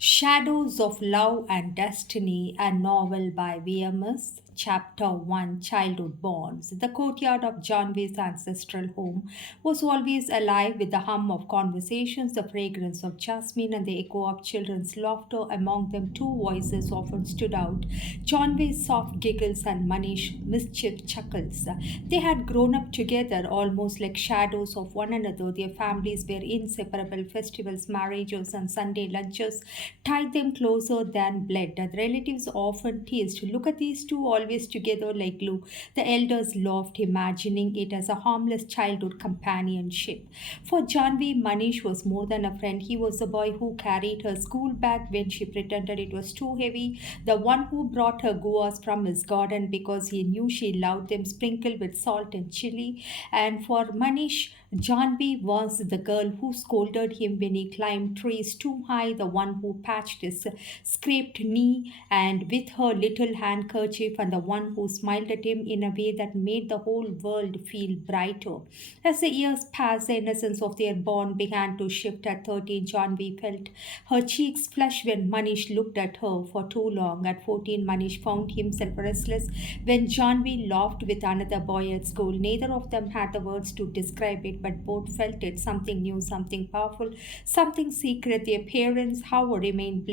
Shadows of Love and Destiny, a novel by VMS. Chapter 1, Childhood Bonds. The courtyard of Janvi's ancestral home was always alive with the hum of conversations, the fragrance of jasmine, and the echo of children's laughter. Among them, two voices often stood out: Janvi's soft giggles and Manish's mischief chuckles. They had grown up together, almost like shadows of one another. Their families were inseparable. Festivals, marriages, and Sunday lunches tied them closer than blood. The relatives often teased, "Look at these two always together like glue." The elders laughed, imagining it as a harmless childhood companionship. For Janvi, Manish was more than a friend. He was the boy who carried her school bag when she pretended it was too heavy, the one who brought her guavas from his garden because he knew she loved them sprinkled with salt and chili. And for Manish, Janvi was the girl who scolded him when he climbed trees too high, the one who patched his scraped knee and with her little handkerchief, and the one who smiled at him in a way that made the whole world feel brighter. As the years passed, the innocence of their bond began to shift. At 13, Janvi felt her cheeks flush when Manish looked at her for too long. At 14, Manish found himself restless when Janvi laughed with another boy at school. Neither of them had the words to describe it, but both felt it: something new, something powerful, something secret. Their parents, however, remained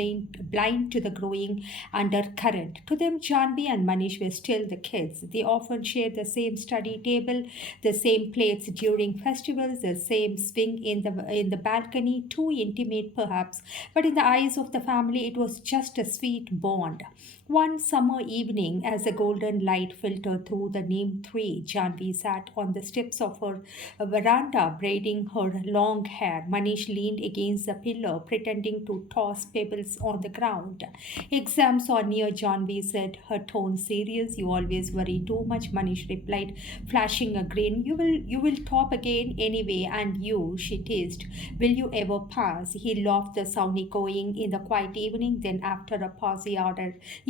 blind to the growing undercurrent. To them, Janvi and Manish were still the kids. They often shared the same study table, the same plates during festivals, the same swing in the balcony, too intimate perhaps, but in the eyes of the family it was just a sweet bond. One summer evening, as the golden light filtered through the neem tree, Janvi sat on the steps of her veranda, braiding her long hair. Manish leaned against the pillar, pretending to toss pebbles on the ground. "Exams are near," Janvi said, her tone serious. "You always worry too much," Manish replied, flashing a grin. You will top again anyway, and you," she teased, "will you ever pass?" He laughed, the sound echoing in the quiet evening. Then, after a pause, he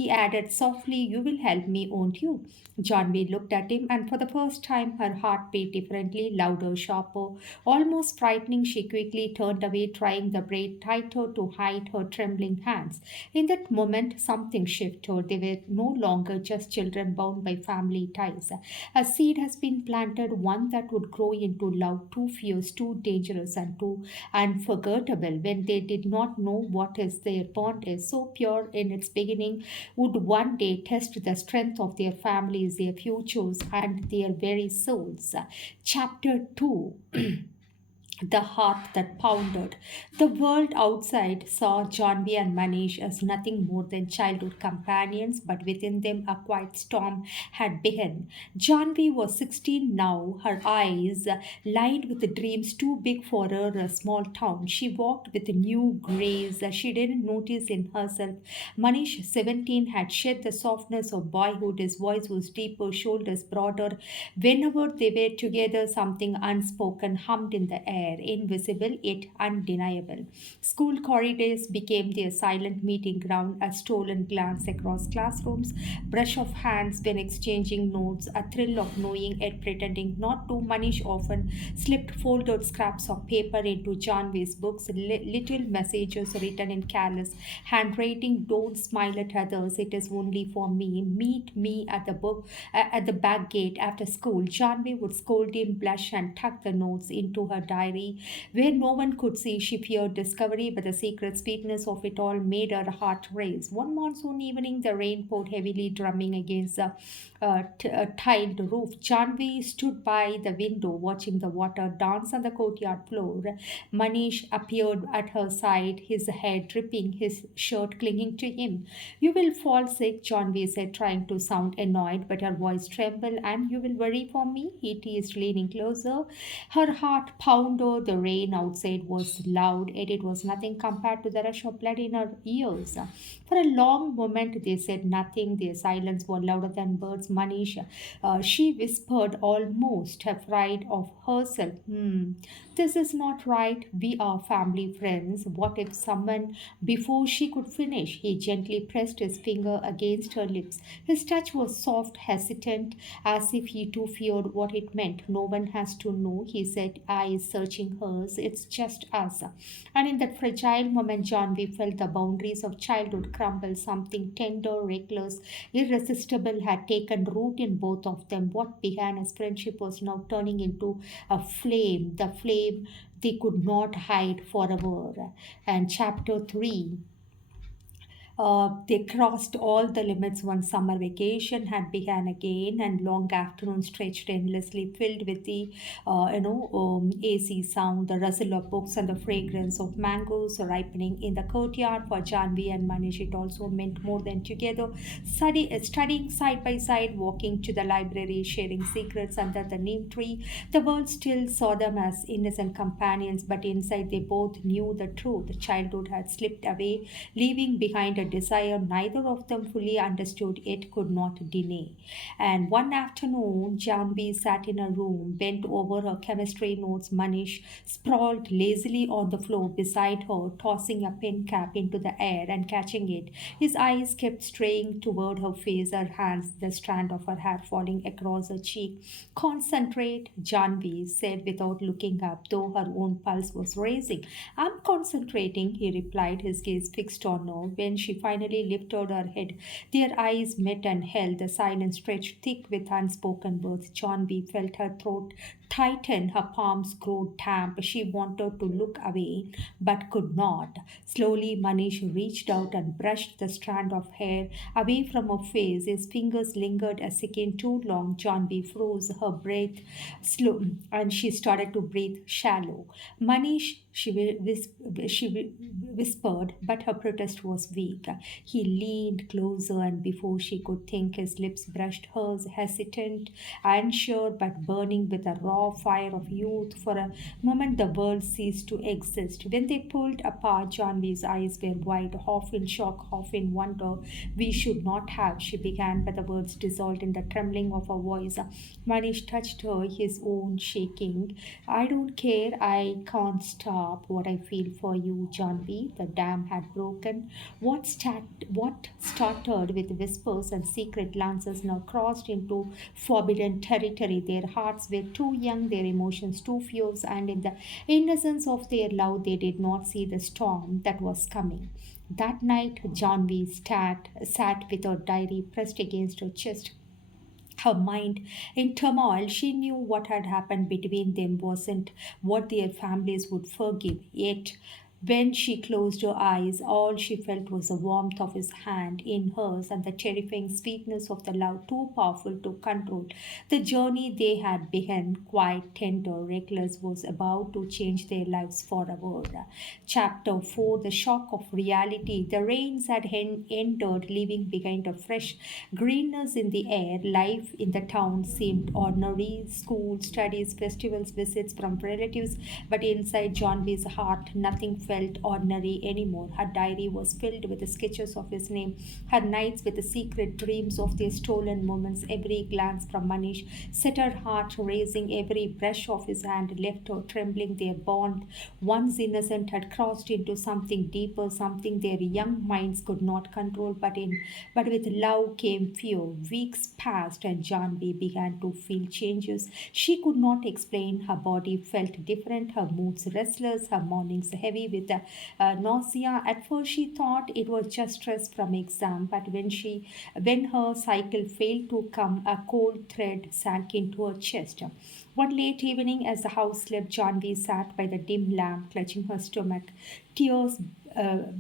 added softly, "You will help me, won't you?" Janvi looked at him, and for the first time her heart beat differently, louder, sharper, almost frightening. She quickly turned away, trying the braid tighter to hide her trembling hands. In that moment, something shifted. They were no longer just children bound by family ties. A seed has been planted, one that would grow into love, too fierce, too dangerous, and too unforgettable. When they did not know what is their bond is, so pure in its beginning, would one day test the strength of their families, their futures, and their very souls. Chapter 2. The heart that pounded. The world outside saw Janvi and Manish as nothing more than childhood companions, but within them a quiet storm had begun. Janvi was 16 now, her eyes lined with dreams too big for her small town. She walked with a new grace she didn't notice in herself. Manish, 17, had shed the softness of boyhood. His voice was deeper, shoulders broader. Whenever they were together, something unspoken hummed in the air, invisible yet undeniable. School corridors became their silent meeting ground, a stolen glance across classrooms, brush of hands when exchanging notes, a thrill of knowing yet pretending not to. Manish often slipped folded scraps of paper into Janvi's books, little messages written in careless handwriting: "Don't smile at others, it is only for me. Meet me at the back gate after school." Janvi would scold him, blush, and tuck the notes into her diary where no one could see. She feared discovery, but the secret sweetness of it all made her heart race. One monsoon evening, the rain poured heavily, drumming against the tiled roof. Janvi stood by the window, watching the water dance on the courtyard floor. Manish appeared at her side, his hair dripping, his shirt clinging to him. "You will fall sick," Janvi said, trying to sound annoyed, but her voice trembled. "And you will worry for me?" he teased, leaning closer. Her heart pounded. The rain outside was loud, yet it was nothing compared to the rush of blood in her ears. For a long moment, they said nothing. Their silence was louder than birds. "Manish," she whispered, almost afraid of herself. This is not right. We are family friends. What if someone..." Before she could finish, he gently pressed his finger against her lips. His touch was soft, hesitant, as if he too feared what it meant. "No one has to know," he said, eyes searching clutching hers. It's just us. And in that fragile moment, John, felt the boundaries of childhood crumble. Something tender, reckless, irresistible had taken root in both of them. What began as friendship was now turning into a flame, the flame they could not hide forever. And chapter 3, they crossed all the limits. One summer vacation had begun again, and long afternoons stretched endlessly, filled with the, AC sound, the rustle of books, and the fragrance of mangoes ripening in the courtyard. For Janvi and Manish, it also meant more than together, studying side by side, walking to the library, sharing secrets under the neem tree. The world still saw them as innocent companions, but inside they both knew the truth. Childhood had slipped away, leaving behind a desire neither of them fully understood yet could not deny. And one afternoon, Janvi sat in a room, bent over her chemistry notes. Manish sprawled lazily on the floor beside her, tossing a pen cap into the air and catching it. His eyes kept straying toward her face, her hands, the strand of her hair falling across her cheek. Concentrate, Janvi said without looking up, though her own pulse was racing. I'm concentrating, he replied, his gaze fixed on her. When she finally lifted her head, their eyes met and held. The silence stretched thick with unspoken words. Janvi felt her throat tighten, her palms grow damp. She wanted to look away but could not. Slowly, Manish reached out and brushed the strand of hair away from her face. His fingers lingered a second too long. Janvi froze, her breath slow, and she started to breathe shallow. Manish, she whispered, but her protest was weak. He leaned closer, and before she could think, his lips brushed hers, hesitant, unsure, but burning with a raw fire of youth. For a moment, the world ceased to exist. When they pulled apart, Janvi's eyes were wide, half in shock, half in wonder. We should not have, she began, but the words dissolved in the trembling of her voice. Manish touched her, his own shaking. I don't care, I can't stop what I feel for you, Janvi. The dam had broken. What started with whispers and secret glances now crossed into forbidden territory. Their hearts were too young, their emotions too fierce, and in the innocence of their love, they did not see the storm that was coming. That night, Janvi sat with her diary pressed against her chest, her mind in turmoil. She knew what had happened between them wasn't what their families would forgive. Yet, when she closed her eyes, all she felt was the warmth of his hand in hers and the terrifying sweetness of the love too powerful to control. The journey they had begun, quite tender, reckless, was about to change their lives forever. Chapter 4, the shock of reality. The rains had ended, leaving behind a fresh greenness in the air. Life in the town seemed ordinary: school, studies, festivals, visits from relatives. But inside Johnby's heart, nothing felt ordinary anymore. Her diary was filled with the sketches of his name, her nights with the secret dreams of their stolen moments. Every glance from Manish set her heart racing, every brush of his hand left her trembling. Their bond, once innocent, had crossed into something deeper, something their young minds could not control. But with love came fear. Weeks passed, and Janvi began to feel changes she could not explain. Her body felt different, her moods restless, her mornings heavy with nausea. At first, she thought it was just stress from exam, but when her cycle failed to come, a cold thread sank into her chest. One late evening, as the house slept, Janvi sat by the dim lamp, clutching her stomach. Tears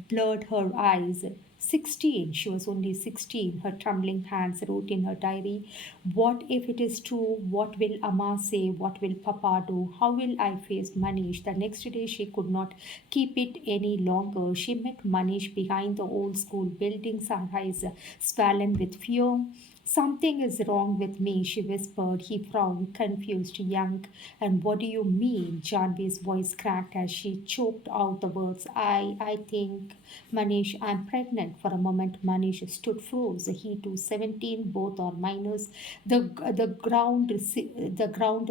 blurred her eyes. 16, she was only 16. Her trembling hands wrote in her diary, what if it is true? What will Amma say? What will Papa do? How will I face Manish? The next day, she could not keep it any longer. She met Manish behind the old school buildings, her eyes swollen with fear. Something is wrong with me, she whispered. He frowned, confused, young. And what do you mean? Janvi's voice cracked as she choked out the words. I think, Manish, I'm pregnant. For a moment, Manish stood froze. He too, 17, both are minors. The ground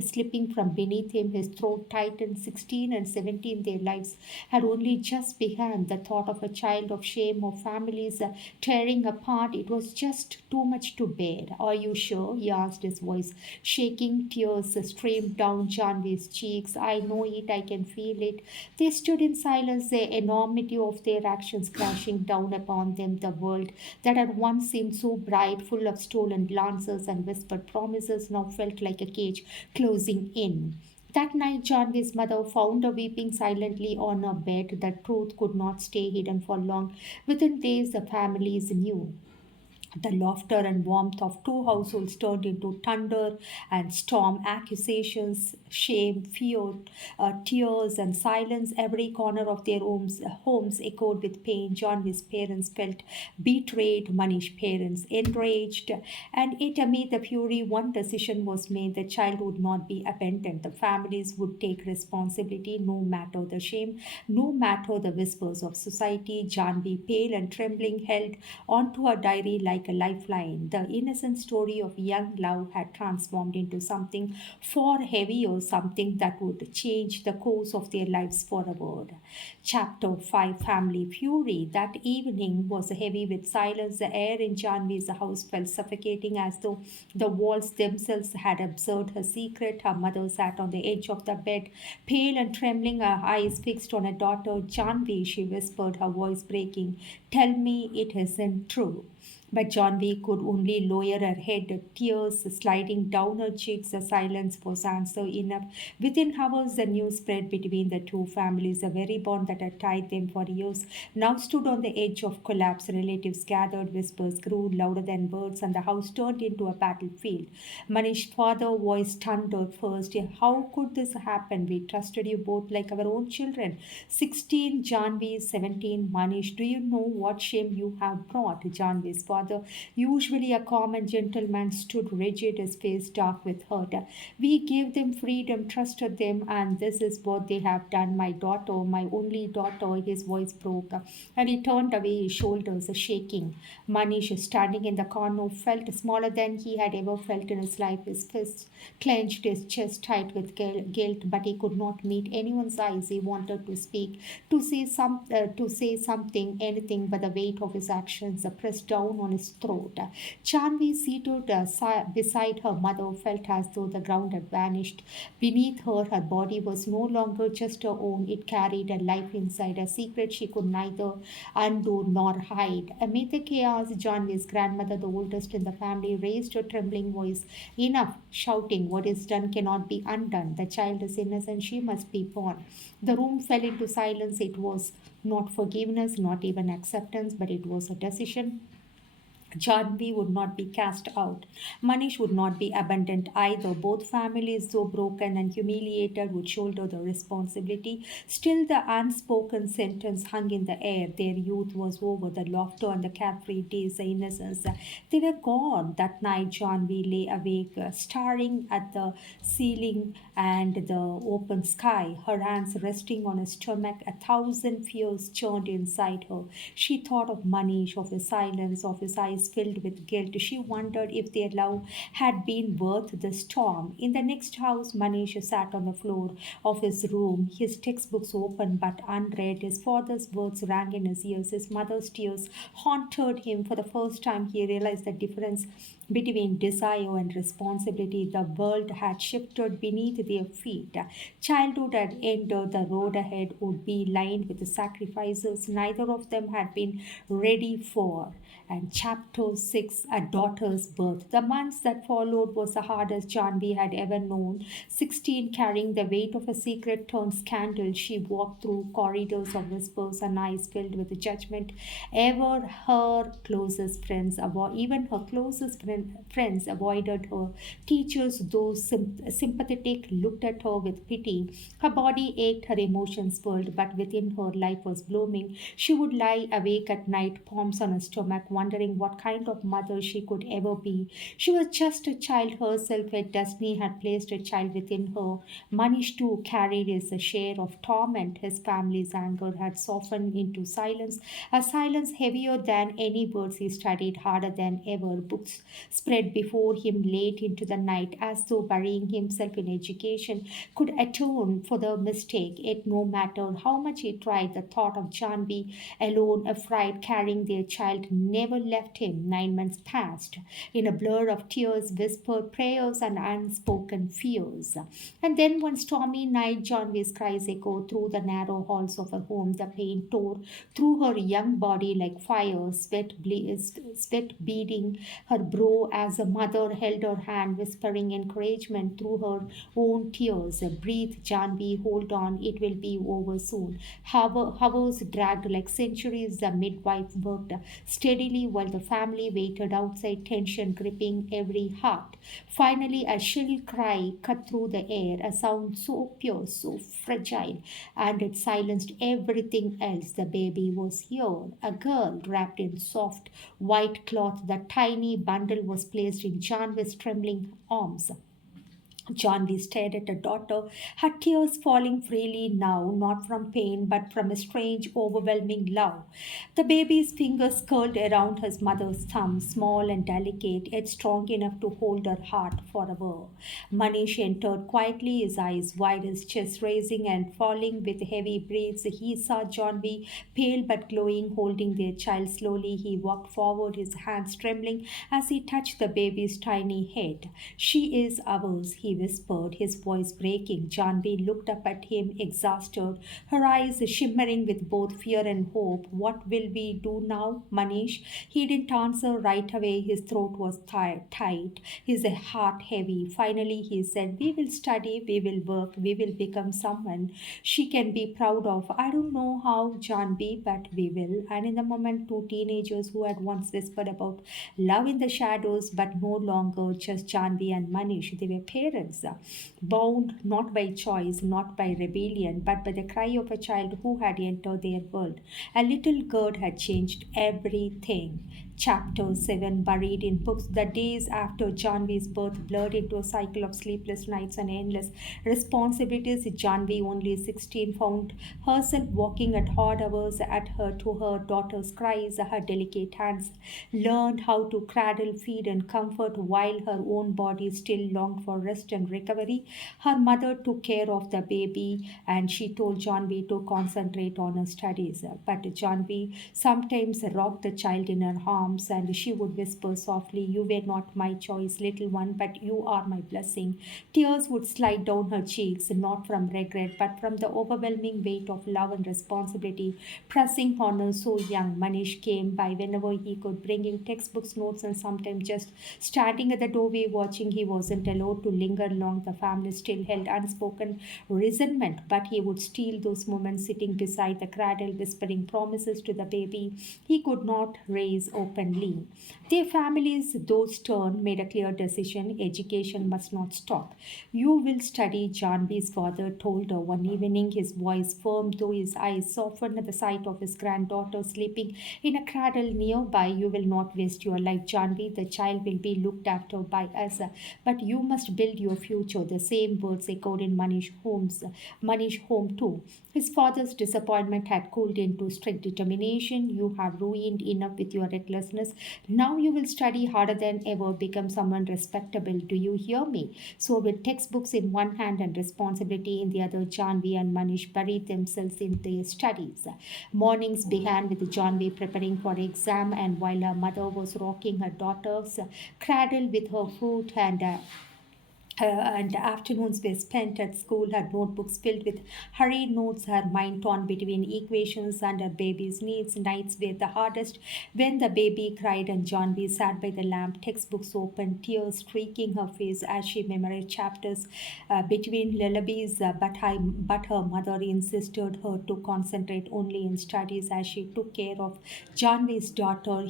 slipping from beneath him, his throat tightened. 16 and 17, their lives had only just begun. The thought of a child, of shame, of families tearing apart, it was just too much to bear. bed. Are you sure? He asked, his voice shaking. Tears streamed down Janvi's cheeks. I know it, I can feel it. They stood in silence, the enormity of their actions crashing down upon them. The world that had once seemed so bright, full of stolen glances and whispered promises, now felt like a cage closing in. That night, Janvi's mother found her weeping silently on her bed. The truth could not stay hidden for long. Within days, the families knew. The laughter and warmth of two households turned into thunder and storm, accusations, shame, fear, tears, and silence. Every corner of their homes echoed with pain. John's parents felt betrayed, Manish's parents enraged, and it amid the fury, one decision was made: the child would not be abandoned. The families would take responsibility no matter the shame, no matter the whispers of society. Janvi, pale and trembling, held onto her diary like a lifeline. The innocent story of young love had transformed into something far heavier, something that would change the course of their lives forever. Chapter 5, Family Fury. That evening was heavy with silence. The air in Janvi's house felt suffocating, as though the walls themselves had observed her secret. Her mother sat on the edge of the bed, pale and trembling, her eyes fixed on her daughter. Janvi, she whispered, her voice breaking, tell me it isn't true. But Janvi could only lower her head, tears sliding down her cheeks. The silence was answer enough. Within hours, the news spread between the two families. The very bond that had tied them for years now stood on the edge of collapse. Relatives gathered, whispers grew louder than words, and the house turned into a battlefield. Manish's father's voice thundered first. How could this happen? We trusted you both like our own children. 16, Janvi, 17, Manish. Do you know what shame you have brought? Janvi's father, usually a calm and gentle man, stood rigid, his face dark with hurt. We gave them freedom, trusted them, and this is what they have done. My daughter, my only daughter, his voice broke, and he turned away, his shoulders shaking. Manish, standing in the corner, felt smaller than he had ever felt in his life. His fists clenched, his chest tight with guilt, but he could not meet anyone's eyes. He wanted to speak, to say something, anything, but the weight of his actions pressed down on his throat. Chanvi, seated beside her mother, felt as though the ground had vanished beneath her. Her body was no longer just her own. It carried a life inside, a secret she could neither undo nor hide. Amid the chaos, Janvi's grandmother, the oldest in the family, raised her trembling voice. Enough, shouting. What is done cannot be undone. The child is innocent. She must be born. The room fell into silence. It was not forgiveness, not even acceptance, but it was a decision. Janvi would not be cast out. Manish would not be abandoned either. Both families, though broken and humiliated, would shoulder the responsibility. Still, the unspoken sentence hung in the air. Their youth was over. The laughter and the carefree days, the innocence, they were gone. That night, Janvi lay awake, staring at the ceiling and the open sky, her hands resting on his stomach. A thousand fears churned inside her. She thought of Manish, of his silence, of his eyes filled with guilt. She wondered if their love had been worth the storm. In the next house, Manish sat on the floor of his room, his textbooks open but unread. His father's words rang in his ears. His mother's tears haunted him. For the first time, he realized the difference between desire and responsibility. The world had shifted beneath their feet. Childhood had ended. The road ahead would be lined with sacrifices neither of them had been ready for. And chapter 6, A Daughter's Birth. The months that followed was the hardest Janvi had ever known. 16, carrying the weight of a secret turned scandal, she walked through corridors of whispers and eyes filled with judgment. Ever her closest friends, even her closest friends avoided her. Teachers, though sympathetic, looked at her with pity. Her body ached, her emotions swirled, but within her life was blooming. She would lie awake at night, palms on her stomach, wondering what kind of mother she could ever be. She was just a child herself, yet destiny had placed a child within her. Manish too carried his share of torment. His family's anger had softened into silence, a silence heavier than any words. He studied harder than ever. Books spread before him late into the night, as though burying himself in education could atone for the mistake. Yet, no matter how much he tried, the thought of Janvi alone, afraid, carrying their child, never left him. 9 months passed in a blur of tears, whispered prayers, and unspoken fears. And then one stormy night, Janvi's cries echoed through the narrow halls of her home. The pain tore through her young body like fire, sweat beading her brow as a mother held her hand, whispering encouragement through her own tears. Breathe, Janvi, hold on, it will be over soon. Hours dragged like centuries. The midwife worked steadily while the family waited outside, tension gripping every heart. Finally, a shrill cry cut through the air, a sound so pure, so fragile, and it silenced everything else. The baby was here, a girl wrapped in soft white cloth. The tiny bundle was placed in Janvi's trembling arms. John stared at her daughter, her tears falling freely now, not from pain, but from a strange, overwhelming love. The baby's fingers curled around his mother's thumb, small and delicate, yet strong enough to hold her heart forever. Manish entered quietly, his eyes wide, his chest raising and falling with heavy breaths. He saw Johnby, pale but glowing, holding their child slowly. He walked forward, his hands trembling as he touched the baby's tiny head. She is ours, he whispered, his voice breaking. Janvi looked up at him, exhausted, her eyes shimmering with both fear and hope. What will we do now, Manish? He didn't answer right away. His throat was tight, his heart heavy. Finally, he said, we will study, we will work, we will become someone she can be proud of. I don't know how, Janvi, but we will. And in the moment, two teenagers who had once whispered about love in the shadows, but no longer just Janvi and Manish. They were parents, bound not by choice, not by rebellion, but by the cry of a child who had entered their world. A little girl had changed everything. Chapter 7, buried in books. The days after Janvi's birth blurred into a cycle of sleepless nights and endless responsibilities. Janvi, only 16, found herself walking at odd hours at her to her daughter's cries. Her delicate hands learned how to cradle, feed, and comfort while her own body still longed for rest and recovery. Her mother took care of the baby and she told Janvi to concentrate on her studies. But Janvi sometimes rocked the child in her arms and she would whisper softly, you were not my choice, little one, but you are my blessing. Tears would slide down her cheeks, not from regret, but from the overwhelming weight of love and responsibility pressing on her so young. Manish came by whenever he could, bringing textbooks, notes, and sometimes just standing at the doorway watching. He wasn't allowed to linger long. The family still held unspoken resentment, but he would steal those moments sitting beside the cradle, whispering promises to the baby he could not raise openly. Their families, those turn, made a clear decision: education must not stop. You will study, Janvi's father told her one evening, his voice firm though his eyes softened at the sight of his granddaughter sleeping in a cradle nearby. You will not waste your life, Janvi. The child will be looked after by us. But you must build your future. The same words echoed in Manish home too. His father's disappointment had cooled into strict determination. You have ruined enough with your recklessness. Now you will study harder than ever, become someone respectable. Do you hear me? So, with textbooks in one hand and responsibility in the other, Janvi and Manish buried themselves in their studies. Mornings began with Janvi preparing for exam, and while her mother was rocking her daughter's cradle with her foot and afternoons were spent at school, her notebooks filled with hurried notes, her mind torn between equations and her baby's needs. Nights were the hardest when the baby cried and Johnby sat by the lamp, textbooks open, tears streaking her face as she memorized chapters between lullabies. But her mother insisted her to concentrate only in studies as she took care of Johnby's daughter,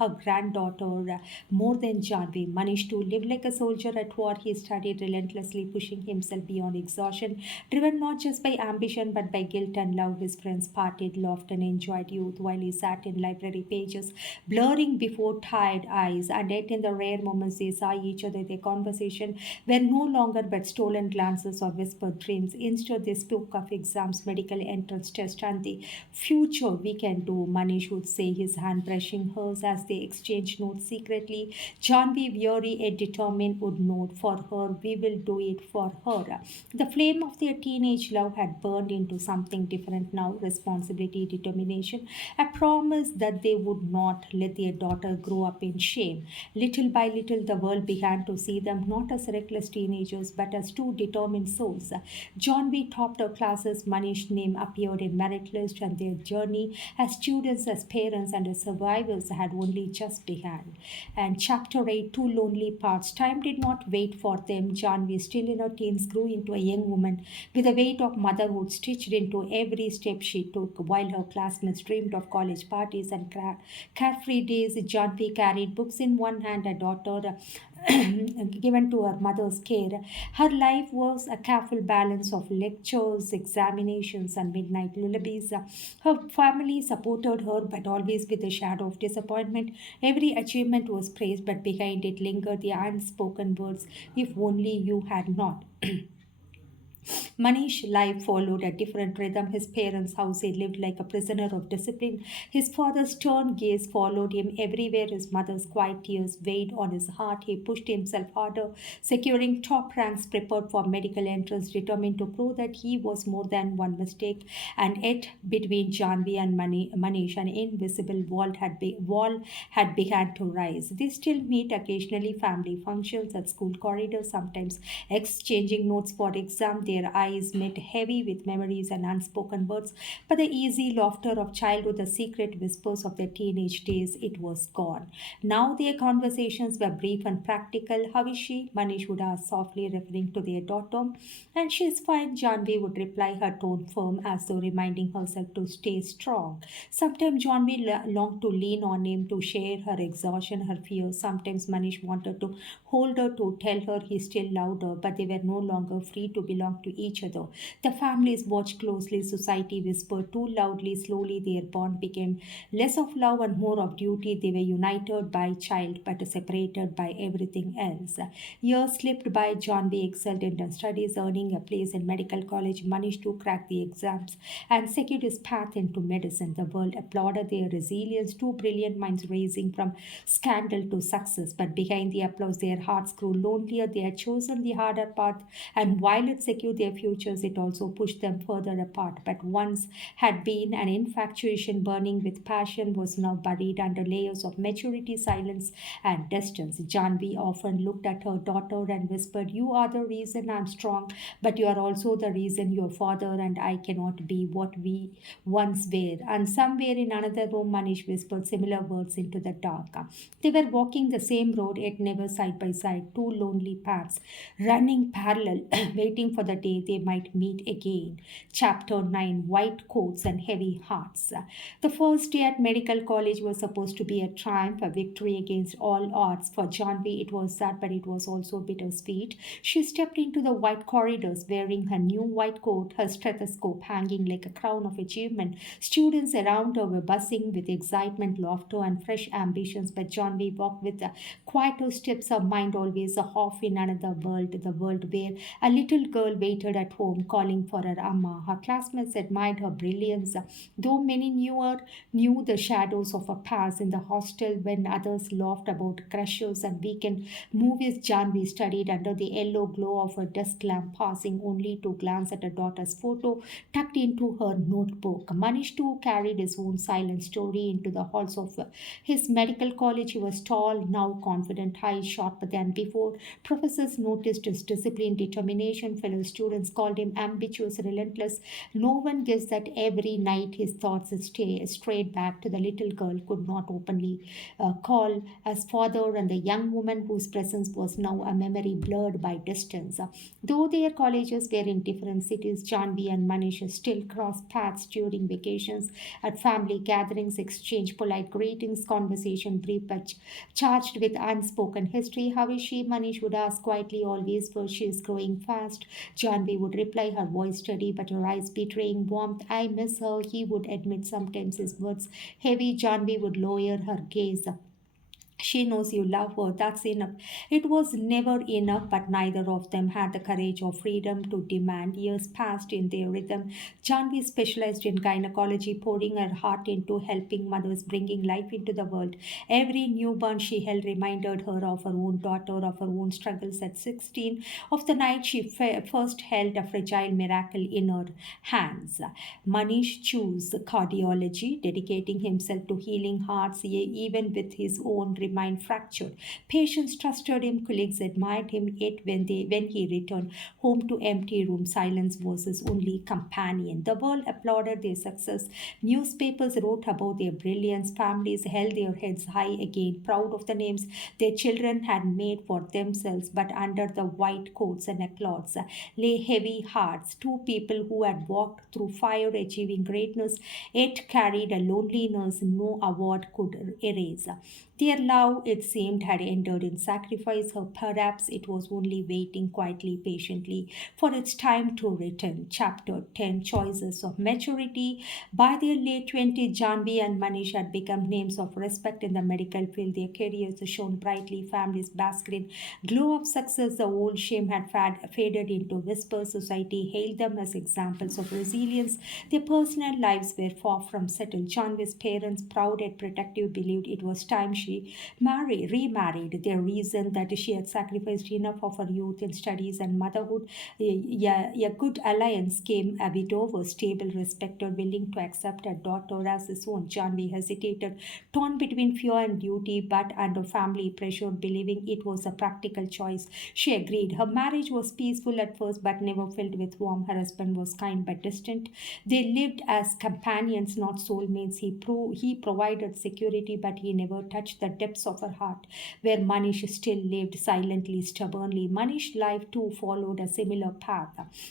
her granddaughter, more than Johnby. Manish to live like a soldier at war, he studied relentlessly, pushing himself beyond exhaustion, driven not just by ambition but by guilt and love. His friends partied, laughed, and enjoyed youth while he sat in library pages, blurring before tired eyes. And yet, in the rare moments they saw each other, their conversation were no longer but stolen glances or whispered dreams. Instead, they spoke of exams, medical entrance test, and the future we can do. Manish would say, his hand brushing hers as they exchanged notes secretly. Janvi, weary yet determined, would note, for her, we will do it for her. The flame of their teenage love had burned into something different now, responsibility, determination, a promise that they would not let their daughter grow up in shame. Little by little, the world began to see them not as reckless teenagers but as two determined souls. John B. topped her classes, Manish's name appeared in merit list, and their journey as students, as parents, and as survivors had only just begun. And chapter 8, Two Lonely Parts. Time did not wait for them. Janvi, still in her teens, grew into a young woman with the weight of motherhood stitched into every step she took. While her classmates dreamed of college parties and carefree days, Janvi carried books in one hand, a daughter given to her mother's care. Her life was a careful balance of lectures, examinations, and midnight lullabies. Her family supported her, but always with a shadow of disappointment. Every achievement was praised, but behind it lingered the unspoken words, if only you had not. Manish's life followed a different rhythm. His parents' house, he lived like a prisoner of discipline. His father's stern gaze followed him everywhere. His mother's quiet tears weighed on his heart. He pushed himself harder, securing top ranks, prepared for medical entrance, determined to prove that he was more than one mistake. And yet, between Janvi and Manish, an invisible wall had begun to rise. They still meet occasionally, family functions, at school corridors, sometimes exchanging notes for exam. Their eyes met heavy with memories and unspoken words, but the easy laughter of childhood, the secret whispers of their teenage days, it was gone. Now their conversations were brief and practical. How is she? Manish would ask softly, referring to their daughter. And she's fine, Janvi would reply, her tone firm as though reminding herself to stay strong. Sometimes Janvi longed to lean on him to share her exhaustion, her fears. Sometimes Manish wanted to hold her, to tell her he still loved her, but they were no longer free to belong to each other. The families watched closely, society whispered too loudly. Slowly, their bond became less of love and more of duty. They were united by child but separated by everything else. Years slipped by. John B. excelled in studies, earning a place in medical college, managed to crack the exams, and secured his path into medicine. The world applauded their resilience, two brilliant minds rising from scandal to success. But behind the applause, their hearts grew lonelier. They had chosen the harder path, and while it secured their futures, it also pushed them further apart. But once had been an infatuation burning with passion was now buried under layers of maturity, silence, and distance. Janvi often looked at her daughter and whispered, "You are the reason I'm strong, but you are also the reason your father and I cannot be what we once were." And somewhere in another room, Manish whispered similar words into the dark. They were walking the same road, yet never side by side, two lonely paths, running parallel, waiting for the day they might meet again. Chapter 9, White Coats and Heavy Hearts. The first day at medical college was supposed to be a triumph, a victory against all odds. For Janvi, it was that, but it was also bittersweet. She stepped into the white corridors wearing her new white coat, her stethoscope hanging like a crown of achievement. Students around her were buzzing with excitement, laughter, and fresh ambitions, but Janvi walked with the quieter steps, her mind always off in another world, the world where a little girl waited at home calling for her amma. Her classmates admired her brilliance, though many knew the shadows of her past. In the hostel, when others laughed about crushes and weekend movies, Janvi studied under the yellow glow of her desk lamp, pausing only to glance at her daughter's photo tucked into her notebook. Manish too carried his own silent story into the halls of his medical college. He was tall, now confident, high, sharper than before. Professors noticed his discipline, determination. Fellow students Students called him ambitious, relentless. No one guessed that every night his thoughts strayed back to the little girl could not openly call as father, and the young woman whose presence was now a memory blurred by distance. Though their colleges were in different cities, Janvi and Manish still crossed paths during vacations, at family gatherings, exchange polite greetings, conversation brief but charged with unspoken history. How is she? Manish would ask quietly, always, for she is growing fast. Janvi would reply, her voice steady but her eyes betraying warmth. I miss her, he would admit, sometimes his words heavy. Janvi would lower her gaze. She knows you love her, that's enough. It was never enough, but neither of them had the courage or freedom to demand. Years passed in their rhythm. Janvi specialized in gynecology, pouring her heart into helping mothers, bringing life into the world. Every newborn she held reminded her of her own daughter, of her own struggles at 16, of the night she first held a fragile miracle in her hands. Manish chose cardiology, dedicating himself to healing hearts, even with his own remained fractured. Patients trusted him, colleagues admired him, yet when he returned home to empty room, silence was his only companion. The world applauded their success. Newspapers wrote about their brilliance. Families held their heads high again, proud of the names their children had made for themselves. But under the white coats and cloths lay heavy hearts. Two people who had walked through fire, achieving greatness, yet carried a loneliness no award could erase. Their love, it seemed, had ended in sacrifice, or perhaps it was only waiting quietly, patiently for its time to return. Chapter 10, Choices of Maturity. By their late 20s, Janvi and Manish had become names of respect in the medical field. Their careers shone brightly, families basked in glow of success. The old shame had faded into whispers. Society hailed them as examples of resilience. Their personal lives were far from settled. Janvi's parents, proud yet protective, believed it was time she remarried. Their reason that she had sacrificed enough of her youth in studies and motherhood. A good alliance came. A widow was stable, respected, willing to accept her daughter as his own. Janvi hesitated, torn between fear and duty, but under family pressure, believing it was a practical choice. She agreed. Her marriage was peaceful at first, but never filled with warmth. Her husband was kind but distant. They lived as companions, not soulmates. He provided security, but he never touched the depths of her heart, where Manish still lived silently, stubbornly. Manish's life too followed a similar path.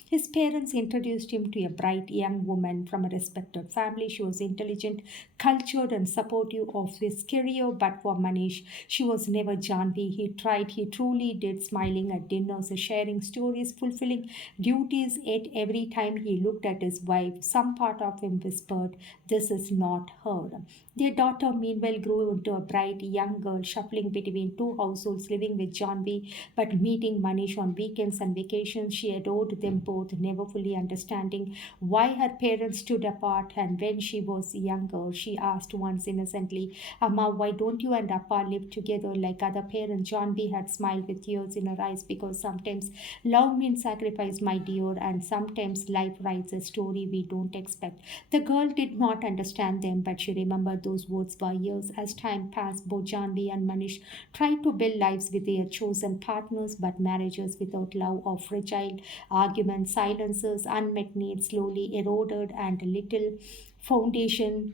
His parents introduced him to a bright young woman from a respected family. She was intelligent, cultured, and supportive of his career, but for Manish, she was never Janvi. He tried, he truly did, smiling at dinners, sharing stories, fulfilling duties, yet every time he looked at his wife, some part of him whispered, this is not her. Their daughter, meanwhile, grew into a bright young girl, shuffling between two households, living with Janvi but meeting Manish on weekends and vacations. She adored them both, never fully understanding why her parents stood apart. And when she was younger, she asked once innocently, Amma, why don't you and Appa live together like other parents? Janvi had smiled with tears in her eyes, because sometimes love means sacrifice, my dear, and sometimes life writes a story we don't expect. The girl did not understand them, but she remembered those words for years. As time passed, both Janvi and Manish tried to build lives with their chosen partners, but marriages without love are fragile. Arguments, silences, unmet needs slowly eroded, and little foundation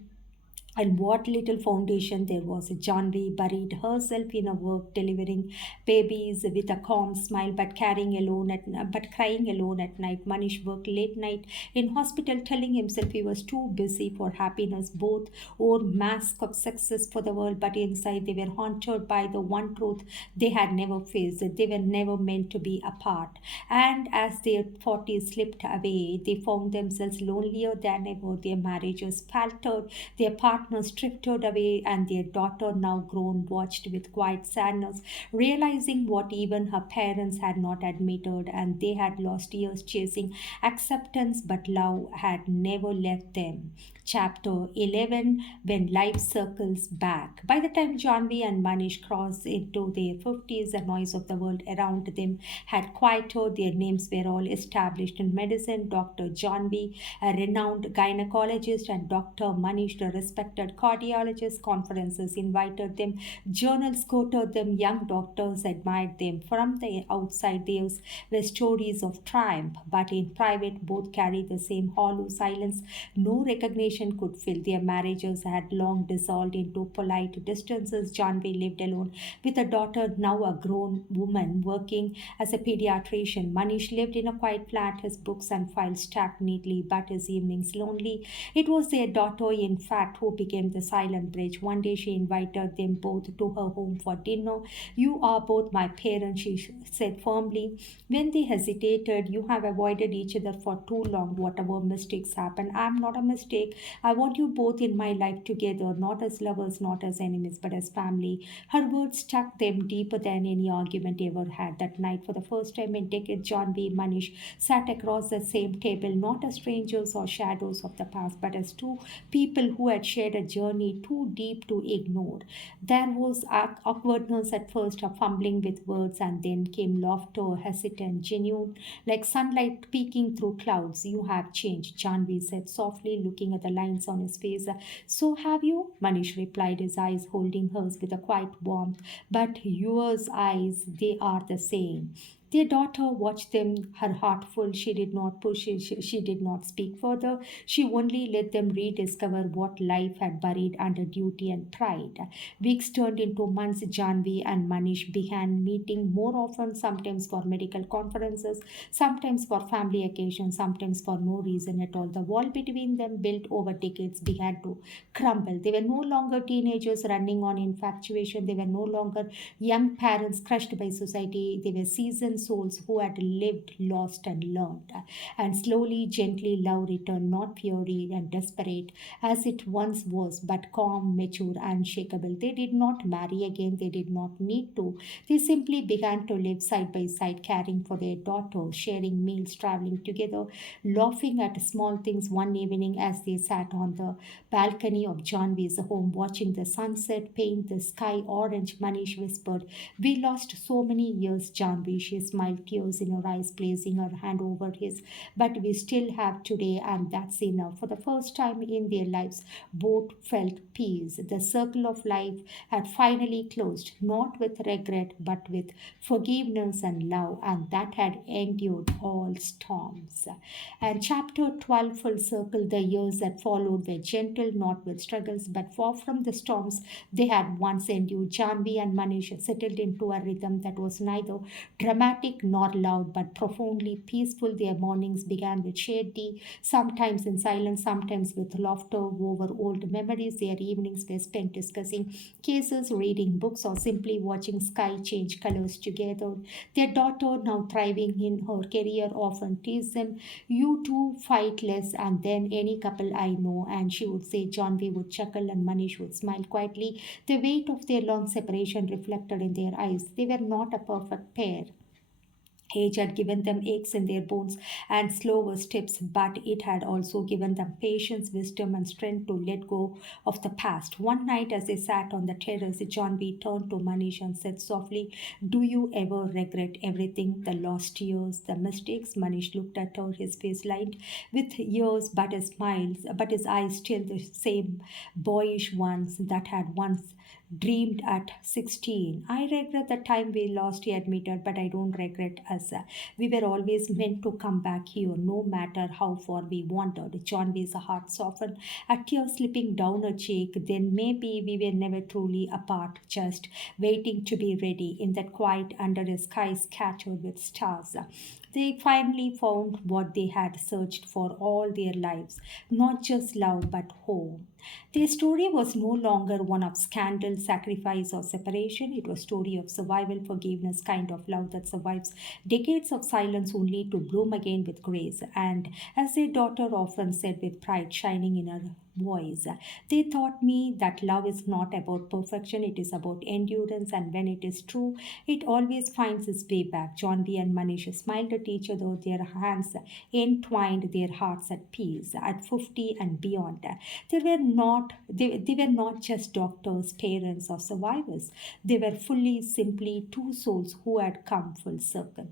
and what little foundation there was. Janvi buried herself in her work, delivering babies with a calm smile, but crying alone at night. Manish worked late night in hospital, telling himself he was too busy for happiness. Both wore masks of success for the world, but inside they were haunted by the one truth they had never faced. They were never meant to be apart. And as their 40s slipped away, they found themselves lonelier than ever. Their marriages faltered, their partners drifted away, and their daughter, now grown, watched with quiet sadness, realizing what even her parents had not admitted, and they had lost years chasing acceptance, but love had never left them. Chapter 11, When Life Circles Back. By the time Janvi and Manish crossed into their 50s, the noise of the world around them had quieted. Their names were all established in medicine. Dr. Janvi, a renowned gynecologist, and Dr. Manish, the respected cardiologist. Conferences invited them, journals quoted them, young doctors admired them. From the outside, these were stories of triumph, but in private, both carried the same hollow silence no recognition could fill. Their marriages had long dissolved into polite distances. Janvi lived alone with a daughter, now a grown woman, working as a pediatrician. Manish lived in a quiet flat, his books and files stacked neatly, but his evenings lonely. It was their daughter, in fact, who became the silent bridge. One day she invited them both to her home for dinner. You are both my parents, she said firmly. When they hesitated, you have avoided each other for too long. Whatever mistakes happen, I'm not a mistake. I want you both in my life together, not as lovers, not as enemies, but as family. Her words struck them deeper than any argument ever had. That night, for the first time in decades, John B. Manish sat across the same table, not as strangers or shadows of the past, but as two people who had shared a journey too deep to ignore. There was awkwardness at first, a fumbling with words, and then came laughter, hesitant, genuine, like sunlight peeking through clouds. You have changed, Janvi said softly, looking at the lines on his face. So have you? Manish replied, his eyes holding hers with a quiet warmth. But yours eyes, they are the same. Their daughter watched them, her heart full. She did not push, she did not speak further. She only let them rediscover what life had buried under duty and pride. Weeks turned into months. Janvi and Manish began meeting more often, sometimes for medical conferences, sometimes for family occasions, sometimes for no reason at all. The wall between them, built over decades, began to crumble. They were no longer teenagers running on infatuation. They were no longer young parents crushed by society. They were seasoned souls who had lived, lost, and learned. And slowly, gently, love returned, not fury and desperate as it once was, but calm, mature, unshakable. They did not marry again. They did not need to. They simply began to live side by side, caring for their daughter, sharing meals, traveling together, laughing at small things. One evening, as they sat on the balcony of Janvi's home, watching the sunset paint the sky orange, Manish whispered, "We lost so many years, Janvi." She smiled, tears in her eyes, placing her hand over his. "But we still have today, and that's enough." For the first time in their lives, both felt peace. The circle of life had finally closed, not with regret, but with forgiveness and love, and that had endured all storms. And chapter 12, Full Circle, the years that followed were gentle, not with struggles, but far from the storms they had once endured. Janvi and Manish settled into a rhythm that was neither dramatic nor loud, but profoundly peaceful. Their mornings began with shared tea, sometimes in silence, sometimes with laughter over old memories. Their evenings were spent discussing cases, reading books, or simply watching sky change colors together. Their daughter, now thriving in her career, often teased them, "You two fight less and than any couple I know." And she would say, Janvi would chuckle, and Manish would smile quietly, the weight of their long separation reflected in their eyes. They were not a perfect pair. Age had given them aches in their bones and slower steps, but it had also given them patience, wisdom, and strength to let go of the past. One night, as they sat on the terrace, John B. turned to Manish and said softly, "Do you ever regret everything? The lost years, the mistakes?" Manish looked at her, his face lined with years, but his eyes still the same boyish ones that had once dreamed at 16. "I regret the time we lost," he admitted, "but I don't regret us. We were always meant to come back here, no matter how far we wandered." John B's heart softened, a tear slipping down her cheek. Then maybe we were never truly apart, just waiting to be ready in that quiet under a sky scattered with stars. They finally found what they had searched for all their lives, not just love but home. Their story was no longer one of scandal, sacrifice, or separation. It was a story of survival, forgiveness, kind of love that survives decades of silence only to bloom again with grace. And as their daughter often said with pride shining in her voice. They taught me that love is not about perfection, it is about endurance, and when it is true, it always finds its way back. John B. and Manish smiled at each other, their hands entwined, their hearts at peace. At 50 and beyond, they were not just doctors, parents, or survivors. They were fully, simply two souls who had come full circle.